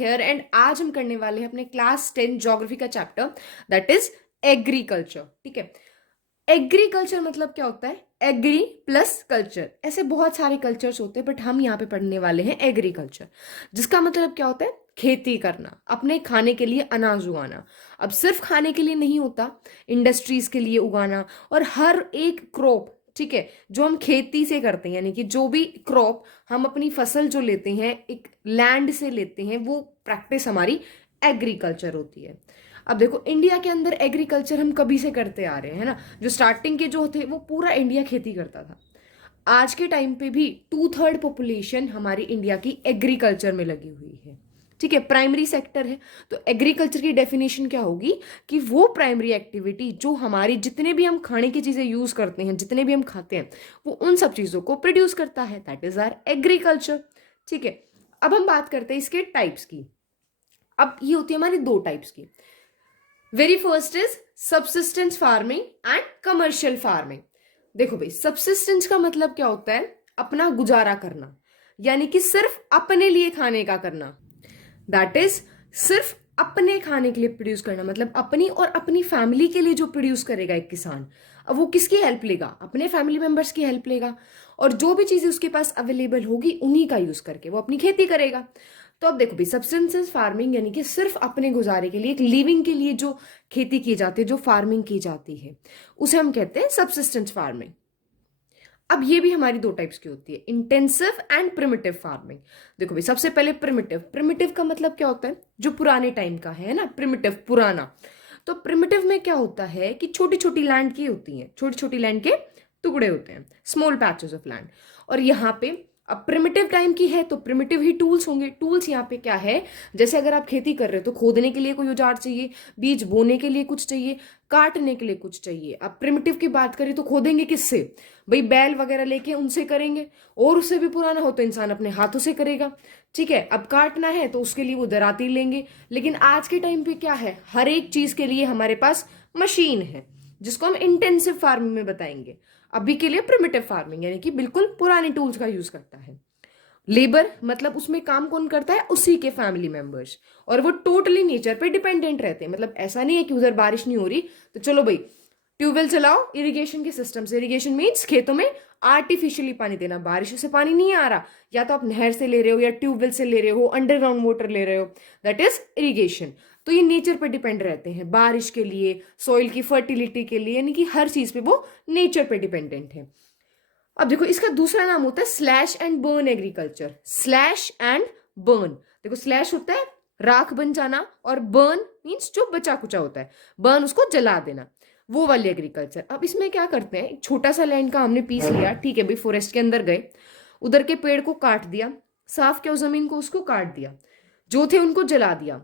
Hair and आज हम करने वाले हैं अपने क्लास 10 ज्योग्राफी का चैप्टर दैट इज एग्रीकल्चर। ठीक है, एग्रीकल्चर मतलब क्या होता है? Agri plus culture. ऐसे बहुत सारे कल्चर्स होते हैं बट हम यहाँ पे पढ़ने वाले हैं एग्रीकल्चर, जिसका मतलब क्या होता है? खेती करना, अपने खाने के लिए अनाज उगाना। अब सिर्फ खाने के लिए नहीं होता, इंडस्ट्रीज के लिए उगाना, और हर एक क्रॉप, ठीक है, जो हम खेती से करते हैं, यानी कि जो भी क्रॉप हम अपनी फसल जो लेते हैं एक लैंड से लेते हैं, वो प्रैक्टिस हमारी एग्रीकल्चर होती है। अब देखो, इंडिया के अंदर एग्रीकल्चर हम कभी से करते आ रहे हैं, है ना। जो स्टार्टिंग के जो थे वो पूरा इंडिया खेती करता था। आज के टाइम पे भी 2/3 पॉपुलेशन हमारी इंडिया की एग्रीकल्चर में लगी हुई है। ठीक है, प्राइमरी सेक्टर है। तो एग्रीकल्चर की डेफिनेशन क्या होगी कि वो प्राइमरी एक्टिविटी जो हमारी जितने भी हम खाने की चीजें यूज करते हैं, जितने भी हम खाते हैं, वो उन सब चीजों को प्रोड्यूस करता है, दैट इज आवर एग्रीकल्चर। ठीक है, अब हम बात करते हैं इसके टाइप्स की। अब ये होती है हमारी दो टाइप्स की। Very first is subsistence farming and commercial farming. देखो भाई, सबसिस्टेंस का मतलब क्या होता है? अपना गुजारा करना, यानी कि सिर्फ अपने लिए खाने का करना। दैट इज सिर्फ अपने खाने के लिए प्रोड्यूस करना, मतलब अपनी और अपनी फैमिली के लिए जो प्रोड्यूस करेगा एक किसान। अब वो किसकी हेल्प लेगा? अपने फैमिली मेंबर्स की हेल्प लेगा, और जो भी चीजें उसके पास अवेलेबल होगी उन्हीं का यूज करके वो अपनी खेती करेगा। तो अब देखो भाई, सब्सिस्टेंस फार्मिंग यानी कि सिर्फ अपने गुजारे के लिए, एक लिविंग के लिए जो खेती की जाती है, जो फार्मिंग की जाती है, उसे हम कहते हैं सब्सिस्टेंस फार्मिंग। अब ये भी हमारी दो टाइप्स की होती है, इंटेंसिव एंड प्रिमिटिव फार्मिंग। देखो भाई, सबसे पहले प्रिमिटिव। प्रिमिटिव का मतलब क्या होता है? जो पुराने टाइम का है ना, प्रिमिटिव, पुराना। तो प्रिमिटिव में क्या होता है कि छोटी छोटी लैंड की होती है, छोटी छोटी लैंड के टुकड़े होते हैं, स्मॉल पैचेस ऑफ लैंड। और यहाँ पे अब प्रिमिटिव टाइम की है तो प्रिमिटिव ही टूल्स होंगे। टूल्स यहाँ पे क्या है? जैसे अगर आप खेती कर रहे हो तो खोदने के लिए कोई औजार चाहिए, बीज बोने के लिए कुछ चाहिए, काटने के लिए कुछ चाहिए। अब प्रिमिटिव की बात करें तो खोदेंगे किससे? भाई बैल वगैरह लेके उनसे करेंगे, और उससे भी पुराना हो तो इंसान अपने हाथों से करेगा। ठीक है, अब काटना है तो उसके लिए वो दराती लेंगे। लेकिन आज के टाइम पे क्या है? हर एक चीज के लिए हमारे पास मशीन है, जिसको हम इंटेंसिव फार्मिंग में बताएंगे। अभी के लिए प्रिमिटिव फार्मिंग यानी कि बिल्कुल पुराने टूल्स का यूज करता है। लेबर मतलब उसमें काम कौन करता है? उसी के फैमिली मेंबर्स, और वो टोटली नेचर पे डिपेंडेंट रहते हैं। मतलब ऐसा नहीं है कि उधर बारिश नहीं हो रही तो चलो भाई ट्यूबवेल चलाओ, इरिगेशन के सिस्टम से। इरिगेशन मीन्स खेतों में आर्टिफिशियली पानी देना, बारिश से पानी नहीं आ रहा, या तो आप नहर से ले रहे हो या ट्यूबवेल से ले रहे हो, अंडरग्राउंड वाटर ले रहे हो, दैट इज इरिगेशन। तो ये नेचर पे डिपेंड रहते हैं, बारिश के लिए, सॉइल की फर्टिलिटी के लिए, यानी कि हर चीज पे वो नेचर पे डिपेंडेंट है। अब देखो, इसका दूसरा नाम होता है slash and burn agriculture. Slash and burn, देखो स्लैश होता है राख बन जाना, और बर्न मीन्स जो बचा कुचा होता है, बर्न उसको जला देना, वो वाली एग्रीकल्चर। अब इसमें क्या करते हैं, एक छोटा सा लैंड का हमने पीस लिया, ठीक है भाई, फॉरेस्ट के अंदर गए, उधर के पेड़ को काट दिया, साफ किया उस जमीन को, उसको काट दिया, जो थे उनको जला दिया।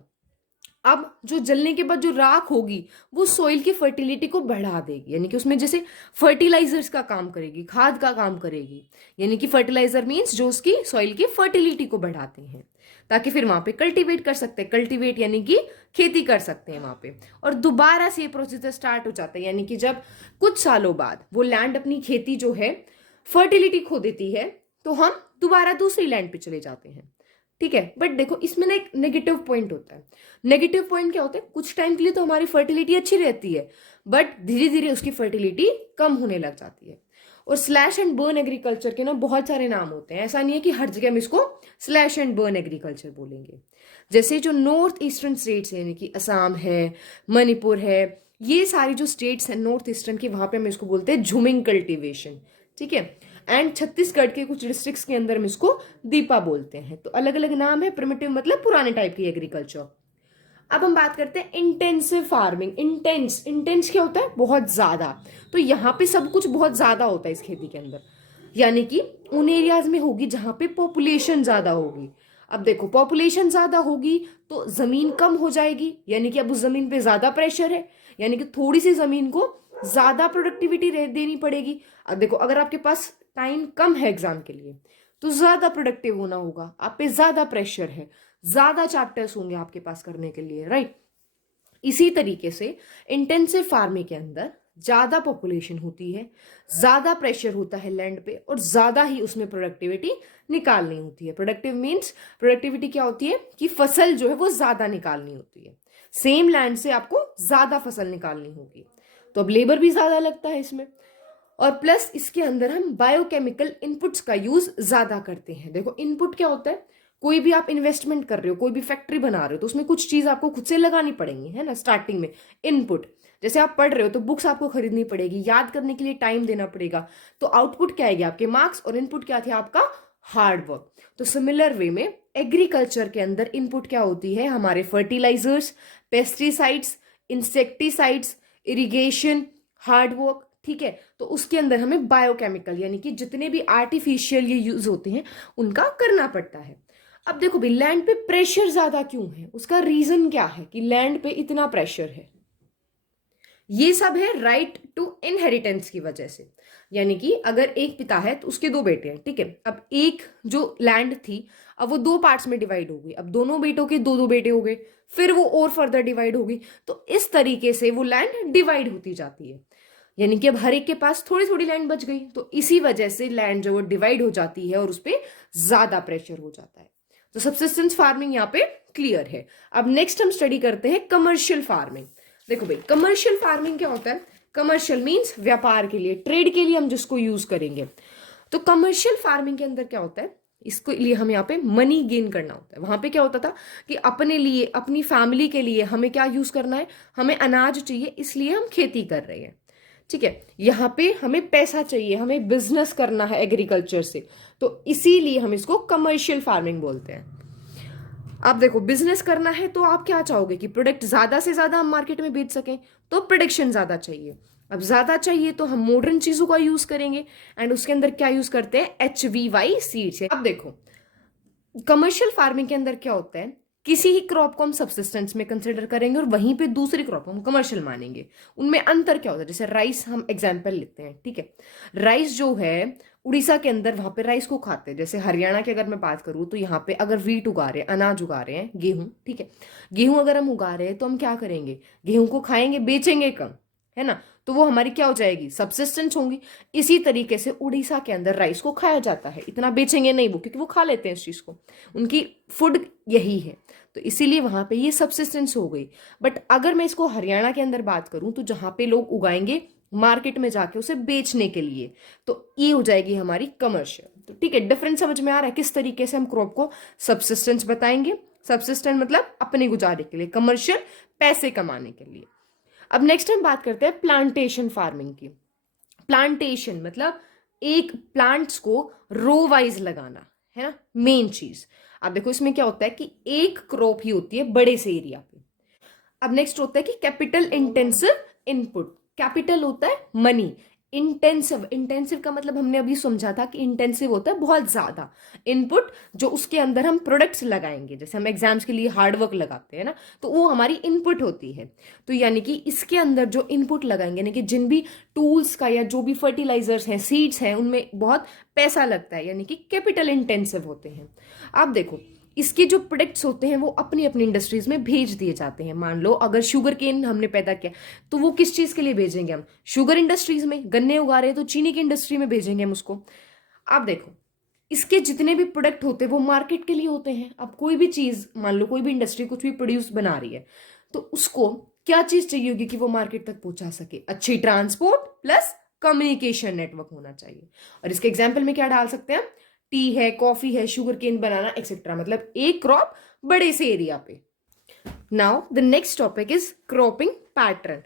अब जो जलने के बाद जो राख होगी वो सॉइल की फर्टिलिटी को बढ़ा देगी, यानी कि उसमें जैसे फर्टिलाइजर्स का काम करेगी, खाद का काम करेगी। यानी कि फर्टिलाइजर मीन्स जो उसकी सॉइल की फर्टिलिटी को बढ़ाते हैं, ताकि फिर वहां पे कल्टीवेट कर सकते हैं। कल्टीवेट यानी कि खेती कर सकते हैं वहां पे, और दोबारा से ये प्रोसीजर स्टार्ट हो जाता है। यानी कि जब कुछ सालों बाद वो लैंड अपनी खेती जो है फर्टिलिटी खो देती है, तो हम दोबारा दूसरी लैंड पे चले जाते हैं। ठीक है, बट देखो इसमें ना एक नेगेटिव पॉइंट होता है। नेगेटिव पॉइंट क्या होता है? कुछ टाइम के लिए तो हमारी फर्टिलिटी अच्छी रहती है, बट धीरे धीरे उसकी फर्टिलिटी कम होने लग जाती है। और स्लैश एंड बर्न एग्रीकल्चर के ना बहुत सारे नाम होते हैं, ऐसा नहीं है कि हर जगह हम इसको स्लैश एंड बर्न एग्रीकल्चर बोलेंगे। जैसे जो नॉर्थ ईस्टर्न स्टेट्स है, यानी कि असम है, मणिपुर है, ये सारी जो स्टेट्स हैं नॉर्थ ईस्टर्न की, वहां पे हम इसको बोलते हैं झुमिंग कल्टीवेशन। ठीक है, एंड छत्तीसगढ़ के कुछ डिस्ट्रिक्ट्स के अंदर हम इसको दीपा बोलते हैं। तो अलग अलग नाम है। प्रिमिटिव मतलब पुराने टाइप की एग्रीकल्चर। अब हम बात करते हैं इंटेंसिव फार्मिंग। इंटेंस, इंटेंस क्या होता है? बहुत ज्यादा। तो यहाँ पे सब कुछ बहुत ज्यादा होता है इस खेती के अंदर, यानी कि उन एरियाज में होगी जहां पे पॉपुलेशन ज्यादा होगी। अब देखो, पॉपुलेशन ज्यादा होगी तो जमीन कम हो जाएगी, यानी कि अब उस जमीन पे ज्यादा प्रेशर है, यानी कि थोड़ी सी जमीन को ज्यादा प्रोडक्टिविटी देनी पड़ेगी। अब देखो, अगर आपके पास टाइम कम है एग्जाम के लिए तो ज्यादा प्रोडक्टिव होना होगा, आप पे ज्यादा प्रेशर है, ज्यादा चैप्टर्स होंगे आपके पास करने के लिए, राइट। इसी तरीके से इंटेंसिव फार्मिंग के अंदर ज्यादा पॉपुलेशन होती है, ज्यादा प्रेशर होता है लैंड पे, और ज्यादा ही उसमें प्रोडक्टिविटी निकालनी होती है। प्रोडक्टिव मीन्स, प्रोडक्टिविटी क्या होती है कि फसल जो है वो ज्यादा निकालनी होती है, सेम लैंड से आपको ज्यादा फसल निकालनी होगी, तो अब लेबर भी ज्यादा लगता है इसमें। और प्लस इसके अंदर हम बायोकेमिकल इनपुट्स का यूज ज्यादा करते हैं। देखो इनपुट क्या होता है, कोई भी आप इन्वेस्टमेंट कर रहे हो, कोई भी फैक्ट्री बना रहे हो, तो उसमें कुछ चीज आपको खुद से लगानी पड़ेंगी, है ना, स्टार्टिंग में इनपुट। जैसे आप पढ़ रहे हो तो बुक्स आपको खरीदनी पड़ेगी, याद करने के लिए टाइम देना पड़ेगा, तो आउटपुट क्या आएगी, आपके मार्क्स, और इनपुट क्या थे, आपका हार्ड वर्क। तो सिमिलर वे में एग्रीकल्चर के अंदर इनपुट क्या होती है, हमारे fertilizers, pesticides, insecticides, irrigation, hard work, ठीक है। तो उसके अंदर हमें बायोकेमिकल यानी कि जितने भी आर्टिफिशियल ये यूज होते हैं उनका करना पड़ता है। अब देखो भाई, लैंड पे प्रेशर ज्यादा क्यों है, उसका रीजन क्या है कि लैंड पे इतना प्रेशर है। ये सब है राइट टू इनहेरिटेंस की वजह से। यानी कि अगर एक पिता है तो उसके दो बेटे हैं, ठीक है। अब एक जो लैंड थी, अब वो दो पार्ट्स में डिवाइड हो गई, अब दोनों बेटों के दो दो बेटे हो गए, फिर वो और फर्दर डिवाइड होगी, तो इस तरीके से वो लैंड डिवाइड होती जाती है। यानी कि अब हर एक के पास थोड़ी थोड़ी लैंड बच गई, तो इसी वजह से लैंड जो वो डिवाइड हो जाती है और उस पर ज्यादा प्रेशर हो जाता है। तो सब्सिस्टेंस फार्मिंग यहाँ पे क्लियर है। अब नेक्स्ट हम स्टडी करते हैं कमर्शियल फार्मिंग। देखो भाई, कमर्शियल फार्मिंग क्या होता है, कमर्शियल मीन्स व्यापार के लिए, ट्रेड के लिए हम जिसको यूज करेंगे। तो कमर्शियल फार्मिंग के अंदर क्या होता है, इसके लिए हमें यहाँ पे मनी गेन करना होता है। वहां पे क्या होता था कि अपने लिए, अपनी फैमिली के लिए हमें क्या यूज करना है, हमें अनाज चाहिए, इसलिए हम खेती कर रहे हैं, ठीक है। यहाँ पे हमें पैसा चाहिए, हमें बिजनेस करना है एग्रीकल्चर से, तो इसीलिए हम इसको कमर्शियल फार्मिंग बोलते हैं। आप देखो, बिजनेस करना है तो आप क्या चाहोगे कि प्रोडक्ट ज्यादा से ज्यादा हम मार्केट में बेच सकें, तो प्रोडक्शन ज्यादा चाहिए। अब ज्यादा चाहिए तो हम मॉडर्न चीजों का यूज करेंगे, एंड उसके अंदर क्या यूज करते हैं, HVY सीड्स। अब देखो, कमर्शियल फार्मिंग के अंदर क्या होता है, किसी ही क्रॉप को हम सबसिस्टेंस में कंसिडर करेंगे और वहीं पे दूसरी क्रॉप हम कमर्शियल मानेंगे। उनमें अंतर क्या होता है, जैसे राइस हम एग्जांपल लेते हैं, ठीक है। राइस जो है, उड़ीसा के अंदर वहां पे राइस को खाते हैं। जैसे हरियाणा की अगर मैं बात करूं तो यहाँ पे अगर वीट उगा रहे हैं, अनाज उगा रहे हैं, गेहूं, ठीक है। गेहूं अगर हम उगा रहे हैं तो हम क्या करेंगे, गेहूं को खाएंगे, बेचेंगे कम, है ना, तो वो हमारी क्या हो जाएगी, सबसिस्टेंस होंगी। इसी तरीके से उड़ीसा के अंदर राइस को खाया जाता है, इतना बेचेंगे नहीं वो, क्योंकि वो खा लेते हैं इस चीज को, उनकी फूड यही है, तो इसीलिए वहां पे ये सबसिस्टेंस हो गई। बट अगर मैं इसको हरियाणा के अंदर बात करूं तो जहां पे लोग उगाएंगे मार्केट में जाके उसे बेचने के लिए, तो ये हो जाएगी हमारी कमर्शियल। तो ठीक है, डिफरेंस समझ में आ रहा है किस तरीके से हम क्रॉप को सबसिस्टेंस बताएंगे। सबसिस्टेंस मतलब अपने गुजारे के लिए, कमर्शियल पैसे कमाने के लिए। अब नेक्स्ट हम बात करते हैं प्लांटेशन फार्मिंग की। प्लांटेशन मतलब एक प्लांट्स को रो वाइज लगाना, है ना, मेन चीज। अब देखो इसमें क्या होता है कि एक क्रॉप ही होती है बड़े से एरिया पे। अब नेक्स्ट होता है कि कैपिटल इंटेंसिव इनपुट। कैपिटल होता है मनी, इंटेंसिव, इंटेंसिव का मतलब हमने अभी समझा था कि इंटेंसिव होता है बहुत ज्यादा, इनपुट जो उसके अंदर हम प्रोडक्ट्स लगाएंगे, जैसे हम एग्जाम्स के लिए हार्डवर्क लगाते हैं ना, तो वो हमारी इनपुट होती है। तो यानी कि इसके अंदर जो इनपुट लगाएंगे, यानी कि जिन भी टूल्स का या जो भी फर्टिलाइजर्स हैं, सीड्स हैं, उनमें बहुत पैसा लगता है, यानी कि कैपिटल इंटेंसिव होते हैं। आप देखो, इसके जो प्रोडक्ट्स होते हैं वो अपनी अपनी इंडस्ट्रीज में भेज दिए जाते हैं। मान लो अगर शुगर केन हमने पैदा किया तो वो किस चीज के लिए भेजेंगे, हम शुगर इंडस्ट्रीज में। गन्ने उगा रहे हैं तो चीनी की इंडस्ट्री में भेजेंगे हम उसको। आप देखो, इसके जितने भी प्रोडक्ट होते हैं वो मार्केट के लिए होते हैं। अब कोई भी चीज, मान लो कोई भी इंडस्ट्री कुछ भी प्रोड्यूस बना रही है, तो उसको क्या चीज चाहिए होगी कि वो मार्केट तक पहुंचा सके, अच्छी ट्रांसपोर्ट प्लस कम्युनिकेशन नेटवर्क होना चाहिए। और इसके एग्जाम्पल में क्या डाल सकते हैं, टी है, कॉफी है, शुगर केन, बनाना एक्सेट्रा, मतलब एक क्रॉप बड़े से एरिया पे। Now the next topic is cropping pattern.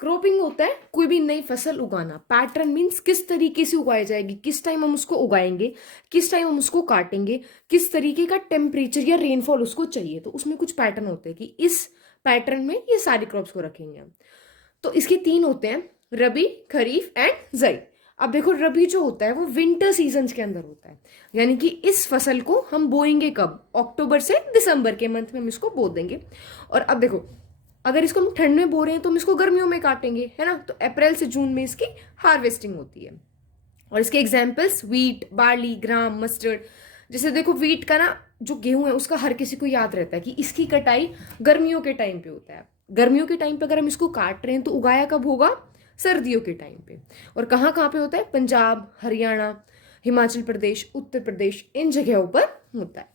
Cropping होता है कोई भी नई फसल उगाना, पैटर्न मीन्स किस तरीके से उगाई जाएगी, किस टाइम हम उसको उगाएंगे, किस टाइम हम उसको काटेंगे, किस तरीके का टेम्परेचर या रेनफॉल उसको चाहिए। तो उसमें कुछ पैटर्न होते हैं कि इस पैटर्न में ये सारी क्रॉप्स को रखेंगे हम। तो इसके तीन होते हैं, रबी, खरीफ एंड ज़ैद। अब देखो, रबी जो होता है वो विंटर सीजन के अंदर होता है, यानी कि इस फसल को हम बोएंगे कब, अक्टूबर से दिसंबर के मंथ में हम इसको बो देंगे। और अब देखो, अगर इसको हम ठंड में बो रहे हैं तो हम इसको गर्मियों में काटेंगे, है ना, तो अप्रैल से जून में इसकी हार्वेस्टिंग होती है। और इसके एग्जाम्पल्स वीट, बार्ली, ग्राम, मस्टर्ड। जैसे देखो, वीट का ना जो गेहूं है उसका हर किसी को याद रहता है कि इसकी कटाई गर्मियों के टाइम पे होता है। गर्मियों के टाइम पे अगर हम इसको काट रहे हैं तो उगाया कब होगा, सर्दियों के टाइम पे। और कहाँ कहाँ पे होता है? पंजाब, हरियाणा, हिमाचल प्रदेश, उत्तर प्रदेश, इन जगहों पर होता है।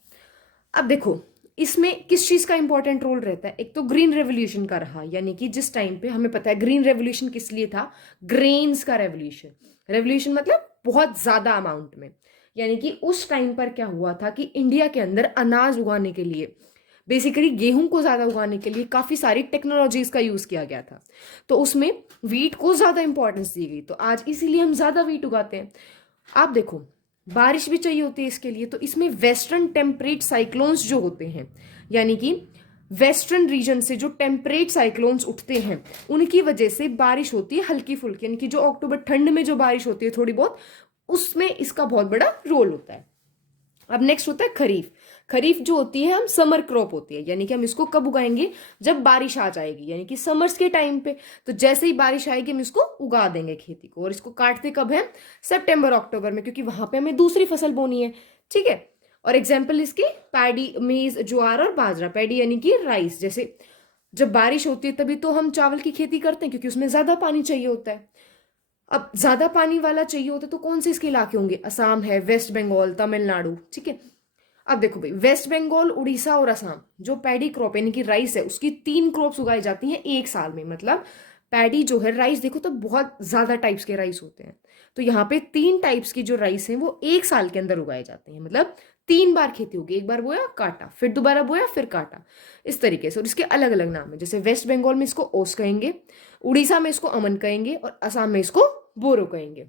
अब देखो इसमें किस चीज का इंपॉर्टेंट रोल रहता है? एक तो ग्रीन रेवोल्यूशन का रहा, यानी कि जिस टाइम पे हमें पता है ग्रीन रेवोल्यूशन किस लिए था? ग्रेन्स का रेवोल्यूशन। रेवोल्यूशन मतलब बहुत ज्यादा अमाउंट में, यानी कि उस टाइम पर क्या हुआ था कि इंडिया के अंदर अनाज उगाने के लिए, बेसिकली गेहूं को ज्यादा उगाने के लिए काफी सारी टेक्नोलॉजीज का यूज किया गया था। तो उसमें वीट को ज्यादा इंपॉर्टेंस दी गई, तो आज इसीलिए हम ज्यादा वीट उगाते हैं। आप देखो बारिश भी चाहिए होती है इसके लिए, तो इसमें वेस्टर्न टेम्परेट साइक्लोन्स जो होते हैं, यानी कि वेस्टर्न रीजन से जो टेम्परेट साइक्लोन्स उठते हैं, उनकी वजह से बारिश होती है हल्की फुल्की, यानी कि जो अक्टूबर ठंड में जो बारिश होती है थोड़ी बहुत, उसमें इसका बहुत बड़ा रोल होता है। अब नेक्स्ट होता है खरीफ। खरीफ जो होती है हम समर क्रॉप होती है, यानी कि हम इसको कब उगाएंगे? जब बारिश आ जाएगी, यानी कि समर्स के टाइम पे। तो जैसे ही बारिश आएगी हम इसको उगा देंगे खेती को, और इसको काटते कब है? सितंबर अक्टूबर में, क्योंकि वहां पे हमें दूसरी फसल बोनी है। ठीक है। और एग्जाम्पल इसकी पैडी, मेज, ज्वार और बाजरा। पैडी यानी कि राइस। जैसे जब बारिश होती है तभी तो हम चावल की खेती करते हैं, क्योंकि उसमें ज्यादा पानी चाहिए होता है। अब ज्यादा पानी वाला चाहिए होता है तो कौन से इसके इलाके होंगे? असम है, वेस्ट बंगाल, तमिलनाडु। ठीक है। अब देखो भाई, वेस्ट बंगाल, उड़ीसा और असम, जो पैडी क्रॉप यानी कि राइस है, उसकी 3 क्रॉप्स उगाई जाती हैं एक साल में। मतलब पैडी जो है, राइस देखो तो बहुत ज्यादा टाइप्स के राइस होते हैं, तो यहाँ पे 3 टाइप्स की जो राइस है वो एक साल के अंदर उगाए जाते हैं। मतलब 3 बार खेती होगी, एक बार बोया काटा, फिर दोबारा बोया, फिर काटा, इस तरीके से। और इसके अलग अलग नाम है, जैसे वेस्ट बंगाल में इसको ओस कहेंगे, उड़ीसा में इसको अमन कहेंगे, और असम में इसको बोरो कहेंगे।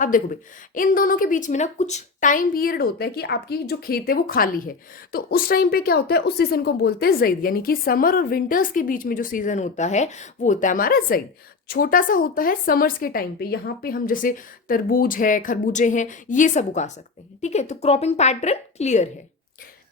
अब देखो भाई, इन दोनों के बीच में ना कुछ टाइम पीरियड होता है कि आपकी जो खेत है वो खाली है, तो उस टाइम पे क्या होता है? उस सीजन को बोलते हैं ज़ईद, यानी कि समर और विंटर्स के बीच में जो सीजन होता है वो होता है हमारा ज़ईद। छोटा सा होता है समर्स के टाइम पे, यहाँ पे हम जैसे तरबूज है, खरबूजे हैं, ये सब उगा सकते हैं। ठीक है। तो क्रॉपिंग पैटर्न क्लियर है।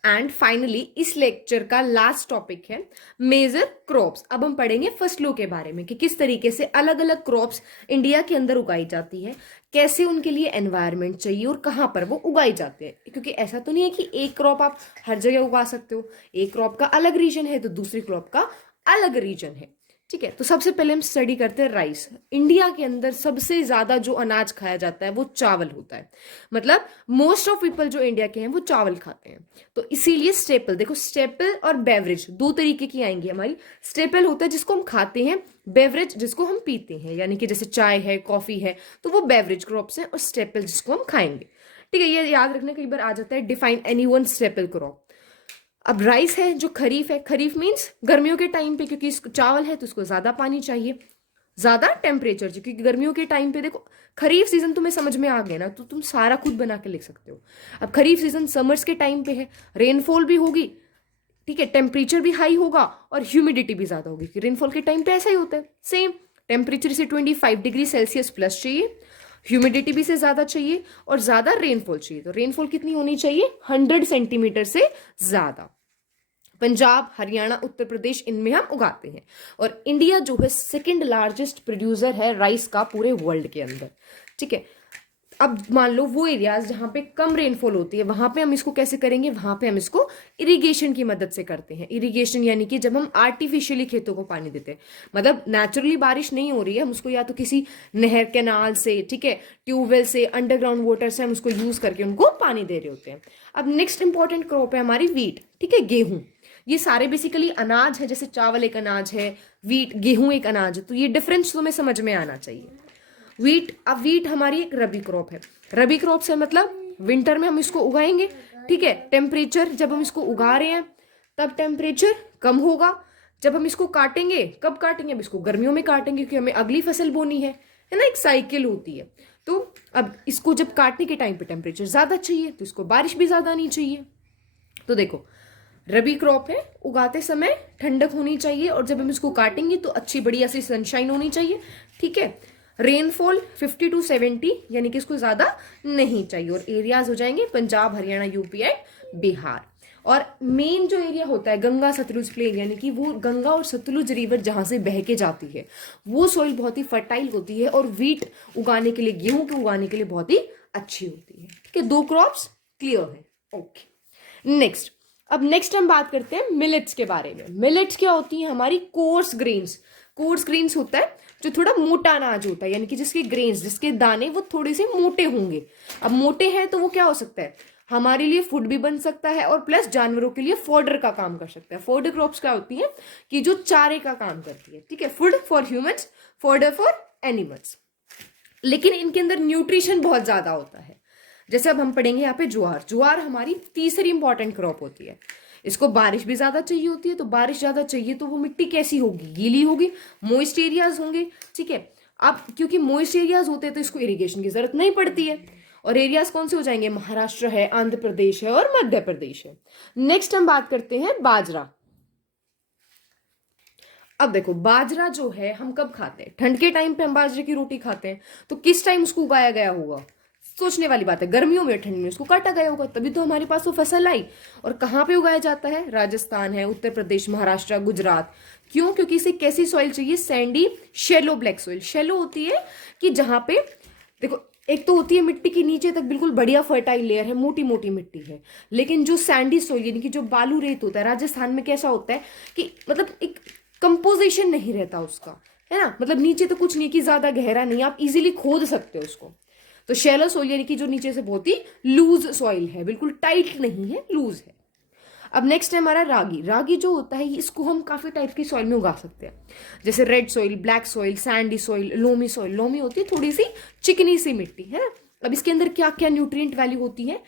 एंड फाइनली इस लेक्चर का लास्ट टॉपिक है मेजर क्रॉप्स। अब हम पढ़ेंगे फसलों के बारे में कि किस तरीके से अलग अलग क्रॉप्स इंडिया के अंदर उगाई जाती है, कैसे उनके लिए एनवायरनमेंट चाहिए और कहाँ पर वो उगाई जाते हैं। क्योंकि ऐसा तो नहीं है कि एक क्रॉप आप हर जगह उगा सकते हो, एक क्रॉप का अलग रीजन है तो दूसरी क्रॉप का अलग रीजन है। ठीक है। तो सबसे पहले हम स्टडी करते हैं राइस। इंडिया के अंदर सबसे ज्यादा जो अनाज खाया जाता है वो चावल होता है। मतलब मोस्ट ऑफ पीपल जो इंडिया के हैं वो चावल खाते हैं, तो इसीलिए स्टेपल, देखो स्टेपल और बेवरेज दो तरीके की आएंगी हमारी। स्टेपल होता है जिसको हम खाते हैं, बेवरेज जिसको हम पीते हैं, यानी कि जैसे चाय है, कॉफी है, तो वो बेवरेज क्रॉप्स हैं, और स्टेपल जिसको हम खाएंगे। ठीक है। ये याद रखना, कई बार आ जाता है define any one staple crop. अब राइस है जो खरीफ है, खरीफ मीन्स गर्मियों के टाइम पे, क्योंकि चावल है तो उसको ज्यादा पानी चाहिए, ज्यादा टेम्परेचर चाहिए, क्योंकि गर्मियों के टाइम पे देखो, खरीफ सीजन तुम्हें समझ में आ गया ना, तो तुम सारा खुद बना के लिख सकते हो। अब खरीफ सीजन समर्स के टाइम पे है, रेनफॉल भी होगी, ठीक है, टेम्परेचर भी हाई होगा और ह्यूमिडिटी भी ज्यादा होगी, कि रेनफॉल के टाइम पे ऐसा ही होता है सेम। टेम्परेचर से 25 डिग्री सेल्सियस प्लस चाहिए, ह्यूमिडिटी भी से ज्यादा चाहिए, और ज्यादा रेनफॉल चाहिए। तो रेनफॉल कितनी होनी चाहिए? 100 सेंटीमीटर से ज्यादा। पंजाब, हरियाणा, उत्तर प्रदेश, इनमें हम उगाते हैं। और इंडिया जो है सेकंड लार्जेस्ट प्रोड्यूसर है राइस का पूरे वर्ल्ड के अंदर। ठीक है। अब मान लो वो एरियाज जहां पे कम रेनफॉल होती है, वहां पे हम इसको कैसे करेंगे? वहां पे हम इसको इरिगेशन की मदद से करते हैं। इरिगेशन यानी कि जब हम आर्टिफिशियली खेतों को पानी देते हैं, मतलब नेचुरली बारिश नहीं हो रही है, हम उसको या तो किसी नहर, कैनाल से, ठीक है, ट्यूबवेल से, अंडरग्राउंड वाटर से हम उसको यूज करके उनको पानी दे रहे होते हैं। अब नेक्स्ट इंपॉर्टेंट क्रॉप है हमारी वीट। ठीक है, गेहूं। ये सारे बेसिकली अनाज है, जैसे चावल एक अनाज है, वीट, गेहूं एक अनाज है, तो ये डिफरेंस तुम्हें समझ में आना चाहिए। वीट, अब वीट हमारी एक रबी क्रॉप है। रबी क्रॉप से मतलब विंटर में हम इसको उगाएंगे। ठीक है। टेम्परेचर, जब हम इसको उगा रहे हैं तब टेम्परेचर कम होगा। जब हम इसको काटेंगे, कब काटेंगे? अब इसको गर्मियों में काटेंगे, क्योंकि हमें अगली फसल बोनी है ना, एक साइकिल होती है। तो अब इसको जब काटने के टाइम पे टेम्परेचर ज्यादा चाहिए, तो इसको बारिश भी ज्यादा नहीं चाहिए। तो देखो, रबी क्रॉप है, उगाते समय ठंडक होनी चाहिए, और जब हम इसको काटेंगे तो अच्छी बढ़िया सी सनशाइन होनी चाहिए। ठीक है। रेनफॉल 50 to 70, यानी कि इसको ज्यादा नहीं चाहिए। और एरियाज हो जाएंगे पंजाब, हरियाणा, यूपी एंड बिहार। और मेन जो एरिया होता है गंगा सतलुज प्लेन, यानी कि वो गंगा और सतलुज रिवर जहां से बह के जाती है, वो सॉइल बहुत ही फर्टाइल होती है, और वीट उगाने के लिए, गेहूं के उगाने के लिए बहुत ही अच्छी होती है। ठीक है। 2 क्रॉप्स क्लियर है। Okay, next. अब नेक्स्ट हम बात करते हैं मिलेट्स के बारे में। मिलेट्स क्या होती है? हमारी कोर्स ग्रेन्स। कोर्स ग्रेन्स होता है जो थोड़ा मोटा अनाज होता है, यानी कि जिसके ग्रेन्स, जिसके दाने वो थोड़े से मोटे होंगे। अब मोटे हैं तो वो क्या हो सकता है, हमारे लिए फूड भी बन सकता है और प्लस जानवरों के लिए फॉडर का काम कर सकता है। फॉडर क्रॉप्स क्या होती है कि जो चारे का काम करती है, ठीक है, food for humans, fodder for animals. लेकिन इनके अंदर न्यूट्रिशन बहुत ज्यादा होता है। जैसे अब हम पढ़ेंगे यहाँ पे ज्वार। ज्वार हमारी तीसरी इंपॉर्टेंट क्रॉप होती है। इसको बारिश भी ज्यादा चाहिए होती है, तो बारिश ज्यादा चाहिए तो वो मिट्टी कैसी होगी, गीली होगी, मॉइस्ट एरियाज होंगे, ठीक है। अब क्योंकि मॉइस्ट एरियाज होते हैं तो इसको इरिगेशन की जरूरत नहीं पड़ती है। और एरियाज कौन से हो जाएंगे, महाराष्ट्र है, आंध्र प्रदेश है और मध्य प्रदेश है। नेक्स्ट हम बात करते हैं बाजरा। अब देखो बाजरा जो है हम कब खाते हैं, ठंड के टाइम पे हम बाजरे की रोटी खाते हैं। तो किस टाइम उसको उगाया गया होगा, सोचने वाली बात है, गर्मियों में, ठंड में उसको काटा गया होगा, तभी तो हमारे पास वो फसल आई। और कहाँ पे उगाया जाता है, राजस्थान है, उत्तर प्रदेश, महाराष्ट्र, गुजरात। क्यों, क्योंकि इसे कैसी सॉइल चाहिए, Sandy shallow black soil. Shallow होती है कि जहां पे देखो एक तो होती है मिट्टी के नीचे तक बिल्कुल बढ़िया फर्टाइल लेयर है, मोटी मोटी मिट्टी है। लेकिन जो सैंडी सॉइल यानी कि जो बालू रेत होता है, राजस्थान में कैसा होता है कि मतलब एक कंपोजिशन नहीं रहता उसका, है ना, मतलब नीचे तो कुछ नहीं कि ज्यादा गहरा नहीं, आप इजीली खोद सकते हो उसको। तो शैलो सॉइल यानी कि जो नीचे से बहुत ही लूज सॉइल है, बिल्कुल टाइट नहीं है, लूज है। अब नेक्स्ट है हमारा रागी। रागी जो होता है इसको हम काफी टाइप की सॉइल में उगा सकते हैं, जैसे red soil, black soil, Sandy soil, loamy soil. Loamy होती है थोड़ी सी चिकनी सी मिट्टी, है ना। अब इसके अंदर क्या क्या न्यूट्रिएंट वैल्यू होती है,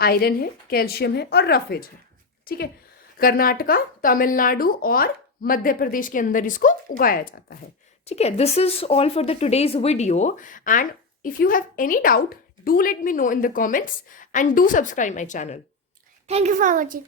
आयरन है, कैल्शियम है और रफेज है, ठीक है। कर्नाटका, तमिलनाडु और मध्य प्रदेश के अंदर इसको उगाया जाता है, ठीक है। This is all for the today's video and if you have any doubt, do let me know in the comments and do subscribe my channel. Thank you for watching.